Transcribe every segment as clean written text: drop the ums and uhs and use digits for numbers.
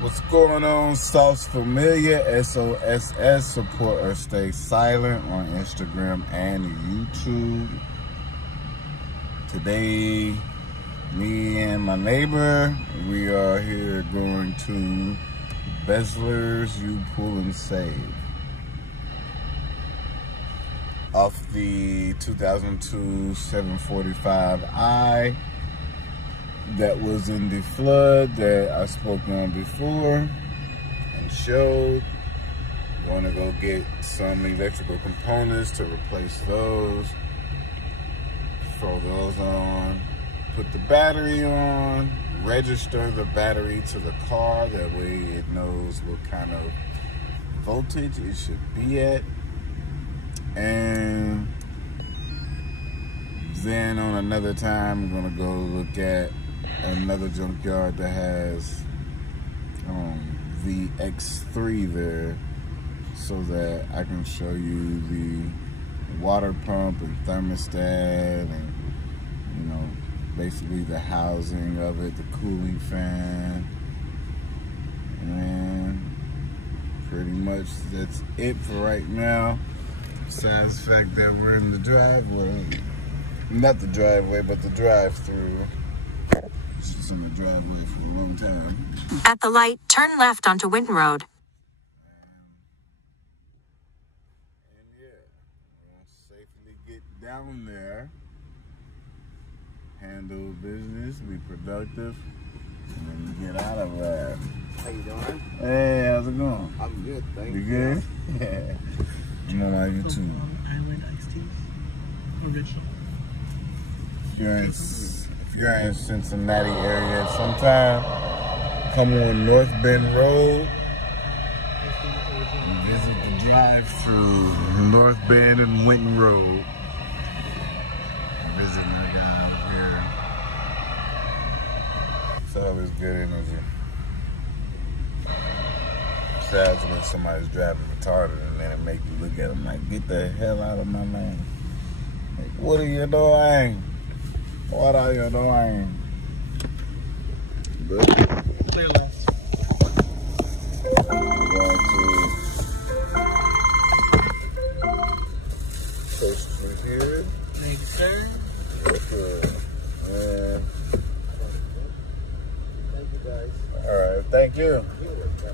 What's going on, Sauce Familiar, SOSS, support or stay silent on Instagram and YouTube. Today, me and my neighbor, we are here going to Beslers You Pull and Save. Off the 2002 745i that was in the flood that I spoke on before and showed. Going to go get some electrical components to replace those, throw those on, put the battery on, register the battery to the car, that way it knows what kind of voltage it should be at. And then on another time, I'm gonna go look at another junkyard that has the X3 there, so that I can show you the water pump and thermostat and, you know, basically the housing of it, the cooling fan. And pretty much that's it for right now. Besides the fact that we're in the driveway. Not the driveway, but the drive-through. It's just in the driveway for a long time. At the light, turn left onto Winton Road. And yeah, we'll safely get down there, handle business, be productive, and then get out of there. How you doing? Hey, how's it going? I'm good, thank you. You good? Yeah. I'm on YouTube. Island iced teas. Original. If you're in Cincinnati area sometime, come on North Bend Road and visit the drive-through, North Bend and Winton Road. Visiting a guy out here. It's always good energy. Besides when somebody's driving retarded and then it make you look at them like, get the hell out of my lane. Like, what are you doing? What are you doing? Good. Clear left. Going to coast through here. Make a turn. Okay. And Thank you, guys. all right, thank you.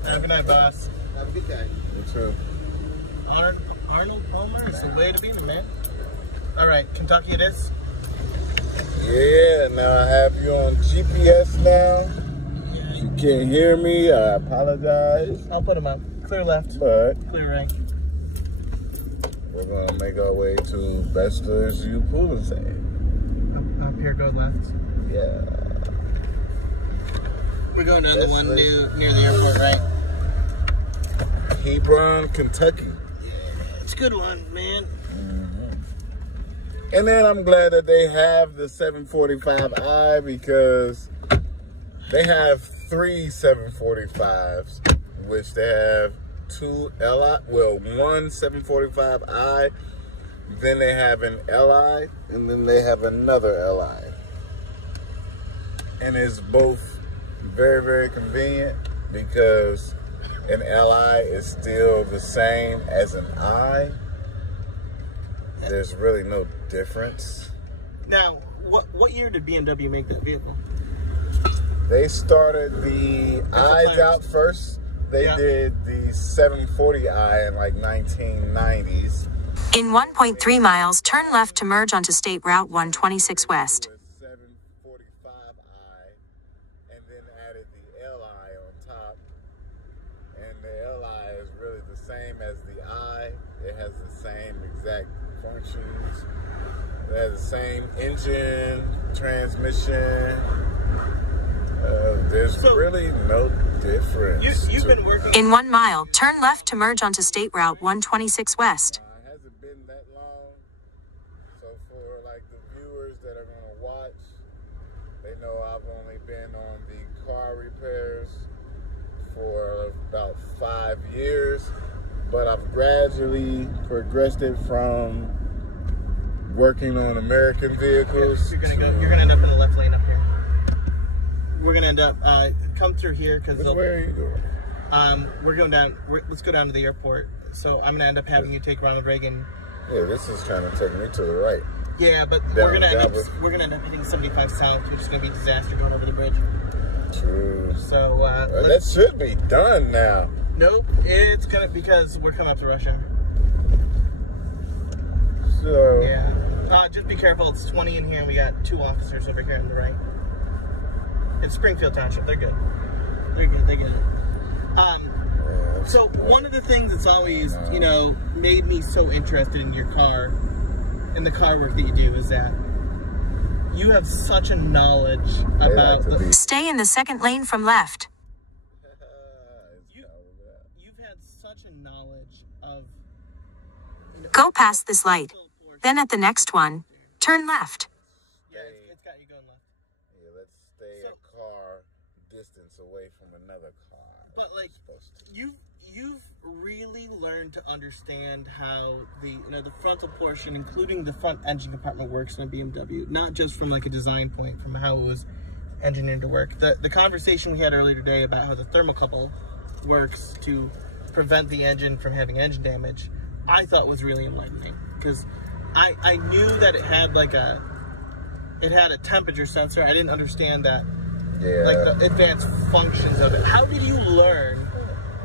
Have a good night, boss. Have a good day. You too. Arnold Palmer, it's the way to be, man. All right, Kentucky it is. Yeah, now I have you on GPS now. If you can't hear me, I apologize. I'll put him on. Clear left. But Clear right. we're gonna make our way to Beslers You Pull and Save. Up here, go left. Yeah. We're going to the That's one right. near the airport, right? Hebron, Kentucky. Yeah, it's a good one, man. And then I'm glad that they have the 745i, because they have 3 745s, which they have 2 Li, well, one 745i, then they have an Li, and then they have another Li. And it's both very, very convenient, because an Li is still the same as an I. There's really no difference. Now, what year did BMW make that vehicle? They started the I's out first. They did the 740i in like 1990s. In 1.3 miles, turn left to merge onto State Route 126 West. 745i, and then added the Li on top. And the Li is really the same as the I. It has the same exact functions. It has the same engine, transmission. There's really no difference. You've been working. In 1 mile, turn left to merge onto State Route 126 West. It hasn't been that long, so for like the viewers that are going to watch, they know I've only been on the car repairs for about 5 years, but I've gradually progressed it from working on American vehicles. You're gonna end up in the left lane up here. We're gonna end up come through here because Where are you going? we're going down. Let's go down to the airport. So I'm gonna end up having you take Ronald Reagan. Yeah, this is trying to take me to the right. Yeah, but we're gonna end up hitting 75 south, which is gonna be a disaster going over the bridge. True. So that should be done now. Nope, it's gonna because we're coming up to rush hour. So yeah, just be careful. It's 20 in here, and we got 2 officers over here on the right. In Springfield Township, they're good. They're good. They get it. So one of the things that's always, you know, made me so interested in your car, in the car work that you do, is that you have such a knowledge about the... Stay in the second lane from left. You've had such a knowledge of... You know, Go past this light. Then at the next one, turn left. Yeah, it's got you going left. Yeah, let's stay a car distance away from another car. But like, you've really learned to understand how the frontal portion, including the front engine compartment, works in a BMW. Not just from like a design point, from how it was engineered to work. The conversation we had earlier today about how the thermocouple works to prevent the engine from having engine damage, I thought was really enlightening, because I knew that it had a temperature sensor. I didn't understand that. Yeah. Like the advanced functions of it. How did you learn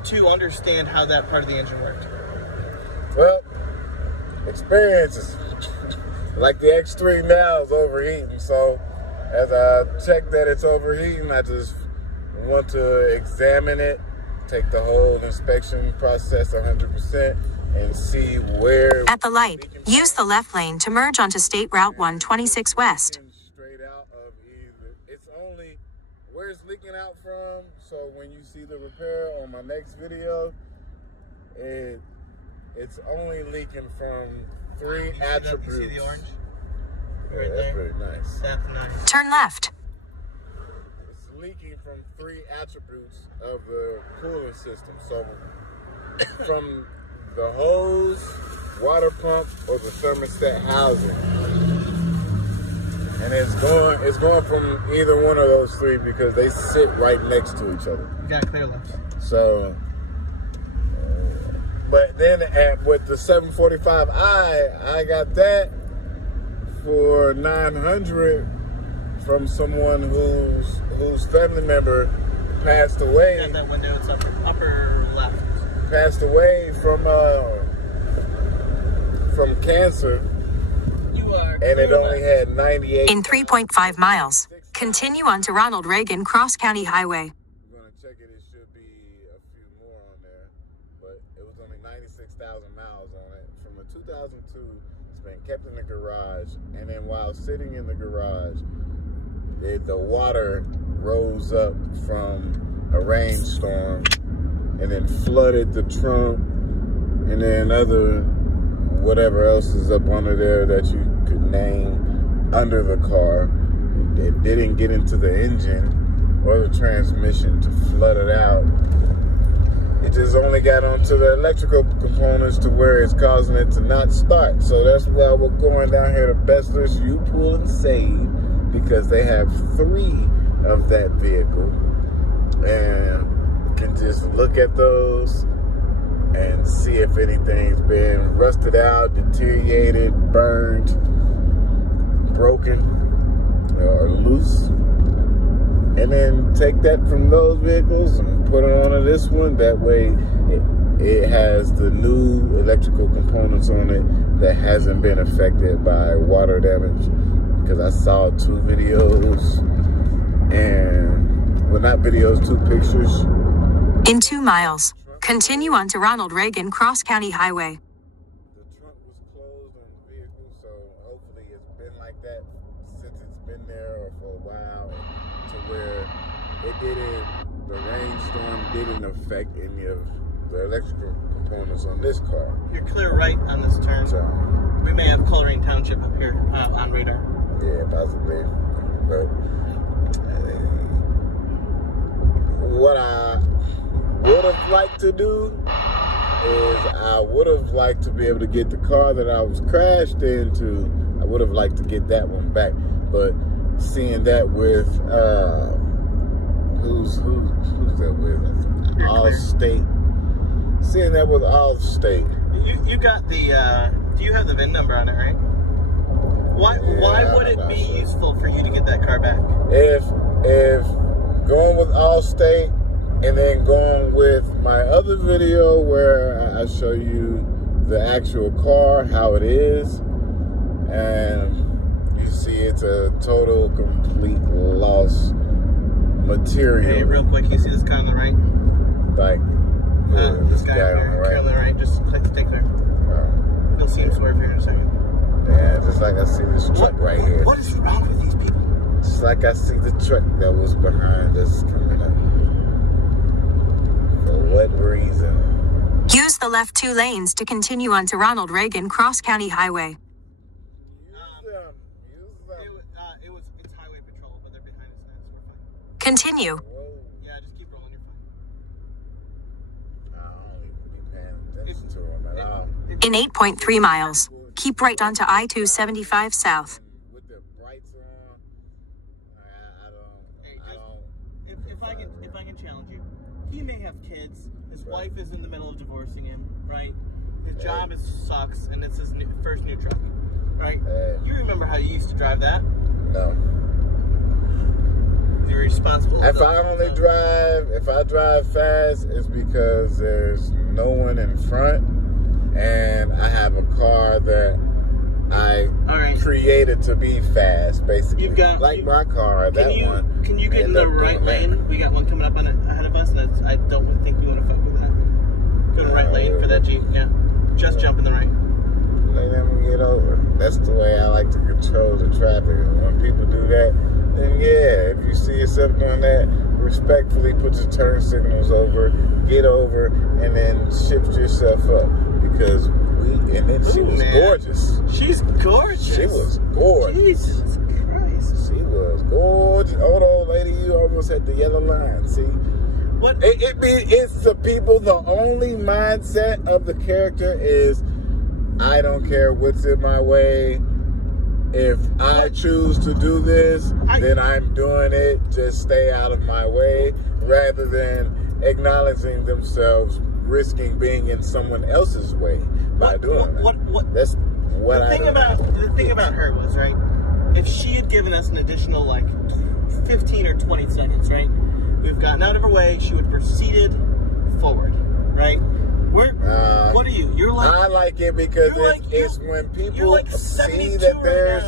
to understand how that part of the engine worked? Well, experiences. Like the X3 now is overheating, so as I check that it's overheating, I just want to examine it, take the whole inspection process 100%, and see where... At the light, use the left lane to merge onto State Route 126 West. Straight out of either. It's only where it's leaking out from, so when you see the repair on my next video, it's only leaking from 3 attributes. You see the orange? Yeah, Right that's there. pretty nice. That's nice. Turn left. It's leaking from 3 attributes of the cooling system. So from the hose, water pump, or the thermostat housing. And it's going from either one of those 3 because they sit right next to each other. You got clear left. So, but then with the 745i, I got that for $900 from someone whose family member passed away. And that window, it's upper left. Passed away from cancer. You are. And it only had 98. In 3.5 miles, continue on to Ronald Reagan Cross County Highway. I'm gonna check it. It should be a few more on there, but it was only 96,000 miles on it from a 2002. It's been kept in the garage, and then while sitting in the garage, the water rose up from a rainstorm and then flooded the trunk, and then whatever else is up under there that you could name under the car. It didn't get into the engine or the transmission to flood it out. It just only got onto the electrical components to where it's causing it to not start. So that's why we're going down here to Bestler's U-Pull and Save, because they have 3 of that vehicle, and can just look at those and see if anything's been rusted out, deteriorated, burned, broken, or loose, and then take that from those vehicles and put it onto this one. That way it has the new electrical components on it that hasn't been affected by water damage, because I saw 2 videos, and well, not videos, 2 pictures. In 2 miles, continue on to Ronald Reagan Cross County Highway. The trunk was closed on the vehicle, so hopefully it's been like that since it's been there or for a while, to where the rainstorm didn't affect any of the electrical components on this car. You're clear right on this turn. So, We may have Coleraine Township up here on radar. yeah, possibly. But what I would have liked to do is I would have liked to be able to get the car that I was crashed into. I would have liked to get that one back, but seeing that with who's that with Allstate. Seeing that with Allstate. You got the, do you have the VIN number on it, right? Why would it be useful for you to get that car back? If going with Allstate and then going with my other video where I show you the actual car, how it is, and you see it's a total, complete loss material. Hey, real quick, you see this guy on the right? Like, this guy on the right, just stick there. You'll see him swerve here in a second. Yeah, just like I see this truck right here. What is wrong with these people? Just like I see the truck that was behind us coming up. For what reason? Use the left 2 lanes to continue onto Ronald Reagan Cross County Highway. It's highway patrol, but they're behind us now, so we're fine. Continue. Yeah, just keep rolling, you're fine. I don't even be paying attention to them at all. In 8.3 miles, keep right onto I-275 South. With the brights on, If I can challenge you, he may have kids. His wife is in the middle of divorcing him, right? His job sucks, and it's his first new truck, right? You remember how you used to drive that? No. You're responsible. If I drive fast, it's because there's no one in front, and I have a car that I created to be fast, basically. My car, one. Can you get in the right lane? We got one coming up ahead of us, and I don't think we want to fuck with that. Go in the right lane for that Jeep. Yeah, just jump in the right. Let them get over. That's the way I like to control the traffic. When people do that, then yeah, if you see yourself doing that, respectfully put your turn signals over, get over, and then shift yourself up. Because she was gorgeous. She's gorgeous. She was gorgeous. Jesus Christ. She was gorgeous. Old lady, you almost had the yellow line. See? What? It's the people, the only mindset of the character is, I don't care what's in my way. If I choose to do this, then I'm doing it. Just stay out of my way, rather than acknowledging themselves risking being in someone else's way by doing that. That's what the thing about her was, right, if she had given us an additional like 15 or 20 seconds, right, we've gotten out of her way, she would have proceeded forward, right? What are you? You're like, I like it because it's when people see that there's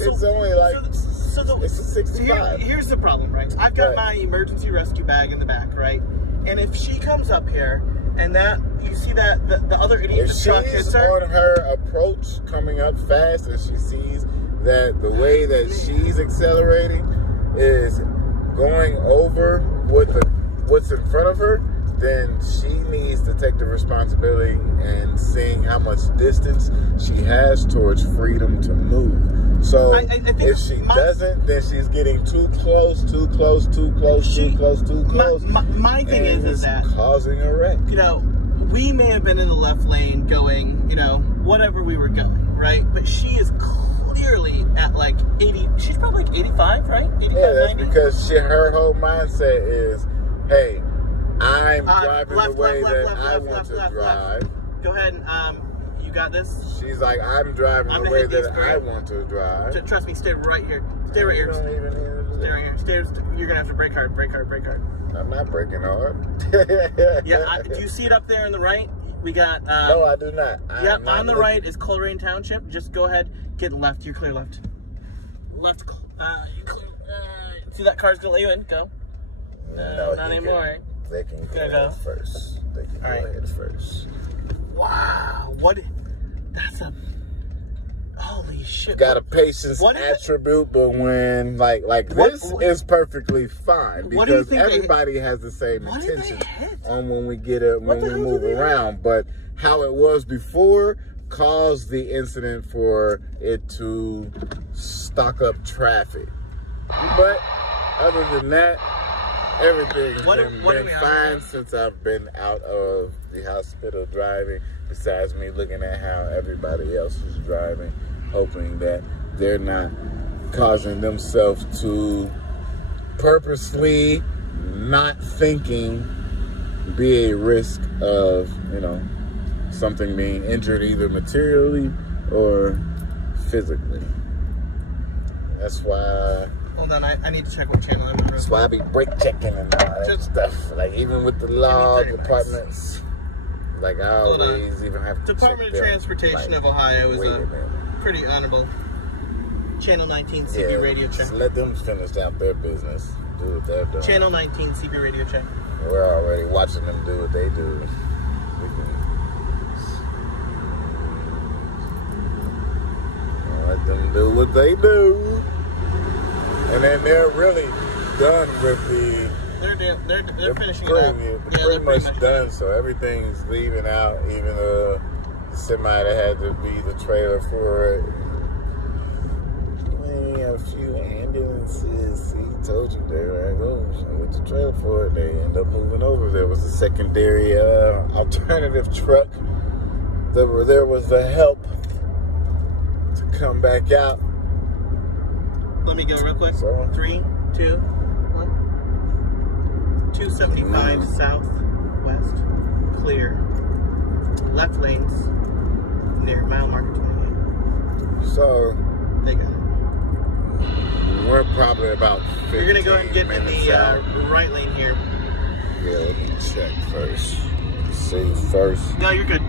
it's only like it's a 65. Here's the problem, right? I've got my emergency rescue bag in the back, right? And if she comes up here and you see that the other idiot in the truck hits her. On her approach coming up fast, and she sees that the way that she's accelerating is going over what's in front of her, then she needs to take the responsibility and seeing how much distance she has towards freedom to move. So I think if she doesn't, then she's getting too close. My thing is that causing a wreck. You know, we may have been in the left lane going, you know, whatever we were going, right? But she is clearly at like 80. She's probably like 85, right? 85, yeah, that's 90? because her whole mindset is, hey, I'm driving the way that I want to drive. Go ahead and you got this. She's like, I'm driving the way that I want to drive. Trust me, stay right here. Stay right here. Stay right here. You're gonna have to brake hard. I'm not braking hard. Yeah, do you see it up there on the right? We got. No, I do not. Yep, on the right is Coleraine Township. Just go ahead, get left. You're clear left. Left. You clear. See that car's gonna let you in. Go. No, not anymore. They can go ahead first. They can go ahead first. Wow, that's a, holy shit. Got a patience attribute, but when, this is perfectly fine, because everybody has the same intention on when we move around, but how it was before caused the incident for it to stock up traffic. But other than that, everything's been fine since I've been out of the hospital driving, besides me looking at how everybody else is driving, hoping that they're not causing themselves to purposely not thinking be a risk of, you know, something being injured either materially or physically. That's why. Hold on, I need to check what channel I'm on. That's why I be brake checking and all that stuff. Like even with the law departments, like I always even have to Department check of Transportation like, of Ohio is wait a minute. pretty honorable. Channel 19 CB radio check. Just let them finish out their business. Do what they're doing. Channel 19 CB radio check. We're already watching them do what they do. Let them do what they do. And then they're really done with the... They're finishing it up. They're pretty much done, so everything's leaving out, even the semi that had to be the trailer for it. We have a few ambulances. See, told you there I go. With the trailer for it, they end up moving over. There was a secondary alternative truck. There was the help to come back out. Let me go real quick. So, 3, 2, 1. 275 southwest, clear. Left lanes near mile marker 28. So They got it. We're probably about 15 You're gonna go ahead and get in the out. right lane here. Yeah, let me check first. See first. No, you're good.